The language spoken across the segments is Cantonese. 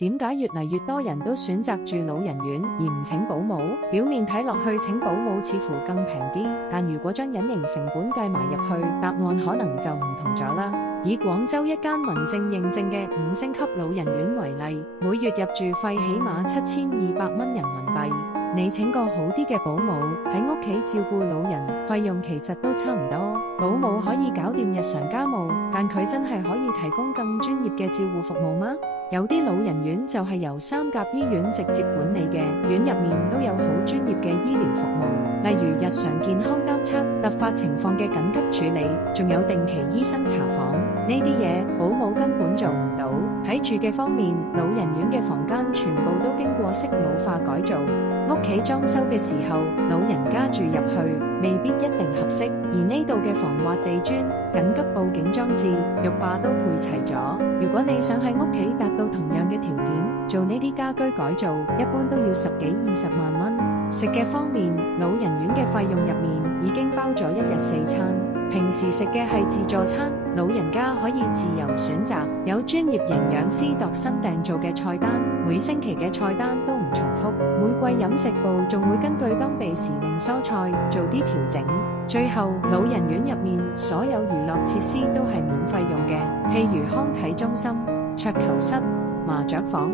點解越嚟越多人都選擇住老人院而唔請保姆？表面睇落去請保姆似乎更平啲，但如果將隱形成本計埋入去，答案可能就唔同咗啦。以廣州一間民政認證嘅5星級老人院為例，每月入住費起碼7200蚊人民幣。你請個好啲嘅保姆喺屋企照顧老人，費用其實都差唔多。保姆可以搞掂日常家務，但佢真係可以提供更專業嘅照護服務嗎？有啲老人院就係由3甲醫院直接管理嘅，院入面都有好專業嘅醫療服務，例如日常健康監測、突發情況嘅緊急處理，仲有定期醫生查訪。呢啲嘢保姆根本做唔到。喺住嘅方面，老人院嘅房間全部都經過適老化改造，屋企裝修嘅時候，老人家住入去未必一定合適，而呢度嘅防滑地磚、緊急報警裝置、浴霸都配齊咗。如果你想喺屋企達到同樣嘅條件，做呢啲家居改造，一般都要10幾20萬蚊。食嘅方面，老人院嘅費用入面已經包咗1日4餐，平時食嘅係自助餐，老人家可以自由選擇，有專業營養師度身訂做嘅菜單，每星期嘅菜單都唔重複。每季飲食部仲會根據當地時令蔬菜做啲調整。最後，老人院入面所有娛樂設施都係免費用嘅，譬如康體中心、桌球室、麻雀房、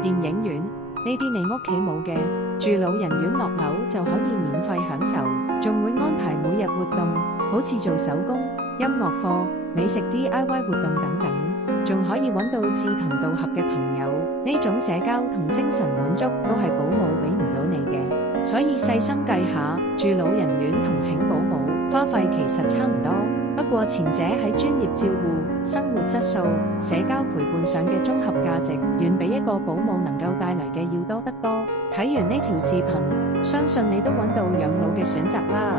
電影院，呢啲你屋企冇嘅，住老人院落樓就可以免費享受，仲會安排每日活動，好似做手工、音樂課、美食 DIY 活動等等，仲可以揾到志同道合嘅朋友，呢種社交同精神滿足都係保姆俾唔到你嘅，所以細心計下，住老人院同請保姆花費其實差唔多，不過前者喺專業照顧、生活質素、社交陪伴上嘅綜合價值，遠比一個保姆能夠帶嚟嘅要多得多。睇完呢條視頻，相信你都揾到養老嘅選擇啦。